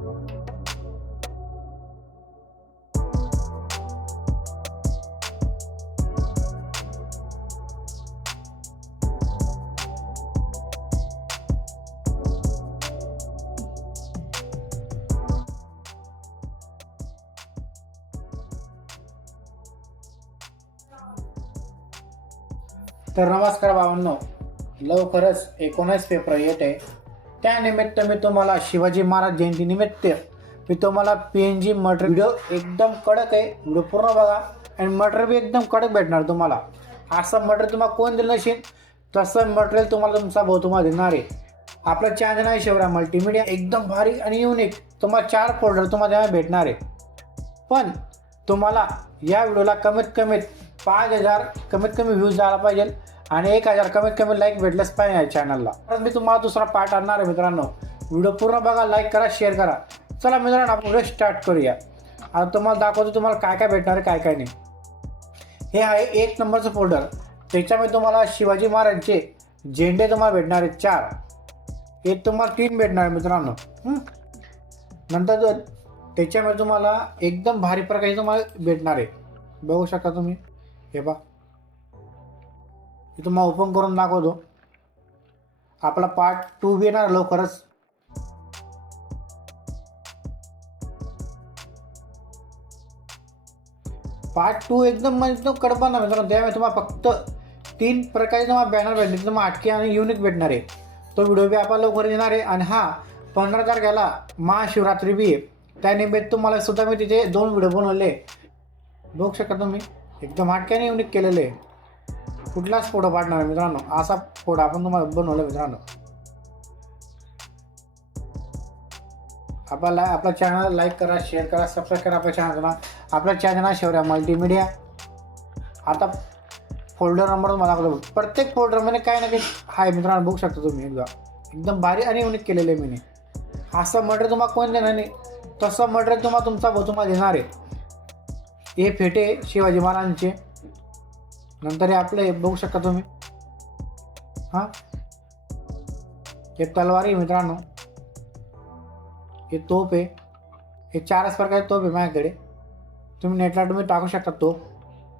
तर नमस्कार भावांनो, लवकरच 19 फेब्रुवारी येत आहे. त्यानिमित्त मी तुम्हाला शिवाजी महाराज जयंती निमित्त मी तुम्हाला PNG मटेरियल व्हिडिओ एकदम कडक आहे, व्हिडिओ पूर्ण बघा. आणि मटेरियल बी एकदम कडक भेटणार तुम्हाला. असं मटेरियल तुम्हाला कोण दिलं नसेल तसं मटेरियल तुम्हाला तुमचा भाऊ तुम्हाला देणार आहे. आपलं चॅनल आहे शिवराय मल्टीमीडिया. एकदम भारी आणि युनिक तुम्हाला 4 फोल्डर तुम्हाला भेटणार आहे. पण तुम्हाला या व्हिडिओला कमीत कमी 5000 कमीत कमी व्ह्यूज झाला पाहिजे आणि 1000 कमीत कमी लाईक भेटलंच पाहिजे या चॅनलला. तर मी तुम्हाला दुसरा पार्ट आणणार आहे मित्रांनो. व्हिडिओ पूर्ण बघा, लाईक करा, शेअर करा. चला मित्रांनो, आपण व्हिडिओ स्टार्ट करूया. आता तुम्हाला दाखवतो तुम्हाला काय काय भेटणार आहे, काय काय नाही. हे आहे 1 नंबरचं फोल्डर. त्याच्यामध्ये तुम्हाला शिवाजी महाराजांचे झेंडे तुम्हाला भेटणार आहेत 4. हे तुम्हाला 3 भेटणार आहे मित्रांनो. नंतर त्याच्यामध्ये तुम्हाला एकदम भारी प्रकारे तुम्हाला भेटणार आहे. बघू शकता तुम्ही. हे पहा, हे तुम्हाला ओपन करून दाखवतो. आपला पार्ट 2 बी येणार लवकरच. पार्ट 2 एकदम कडबा ना मित्रांनो. त्यामुळे तुम्हाला फक्त 3 प्रकारे तुम्हाला बॅनर भेटले, तुम्हाला अटके आणि युनिक भेटणार आहे. तो व्हिडिओ बी आपल्याला लवकर येणार आहे. आणि हा 15 तारखेला महाशिवरात्री बी आहे. त्यानिमित्त तुम्हाला सुद्धा मी तिथे 2 व्हिडिओ बनवले. बघू शकता तुम्ही. एकदम हटक्याने युनिक केलेले आहे. कुठलाच फोटो पाडणार मित्रांनो. असा फोटो आपण तुम्हाला बनवला मित्रांनो. आपला चॅनल लाईक करा, शेअर करा, सबस्क्राईब करा आपल्या चॅनलला. आपल्या चॅनल शिवराय मल्टीमीडिया. आता फोल्डर नंबर मला दाखवतो. प्रत्येक फोल्डरमध्ये काय ना काही आहे मित्रांनो. बघू शकता तुम्ही. एकदम भारी आणि युनिक केलेलं आहे मी. असं मटेरियल तुम्हाला कोण देणार नाही, तसं मटेरियल तुमचा भाऊ तुम्हाला देणार आहे. हे फेटे शिवाजी महाराजांचे. नंतर हे आपले बघू शकता तुम्ही. हां, हे तलवारी मित्रांनो. हे तोप आहे. हे 4 प्रकारचे तोप आहे माझ्याकडे. तुम्ही नेटला तुम्ही टाकू शकता तोप.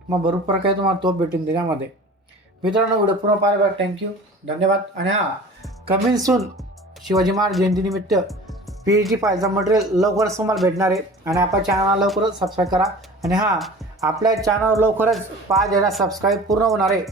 मग भरपूर प्रकारे तुम्हाला तोप भेटून त्याच्यामध्ये. मित्रांनो, व्हिडिओ पूर्ण पाहिल्याबद्दल थँक्यू, धन्यवाद. आणि कमिंग सून शिवाजी महाराज जयंतीनिमित्त PNG फाईलचा मटेरियल लवकरच तुम्हाला भेटणार आहे. आणि आपल्या चॅनलला लवकरच सबस्क्राईब करा. आणि आपल्या चॅनलवर लवकरच 5000 सबस्क्राईब पूर्ण होणार आहे.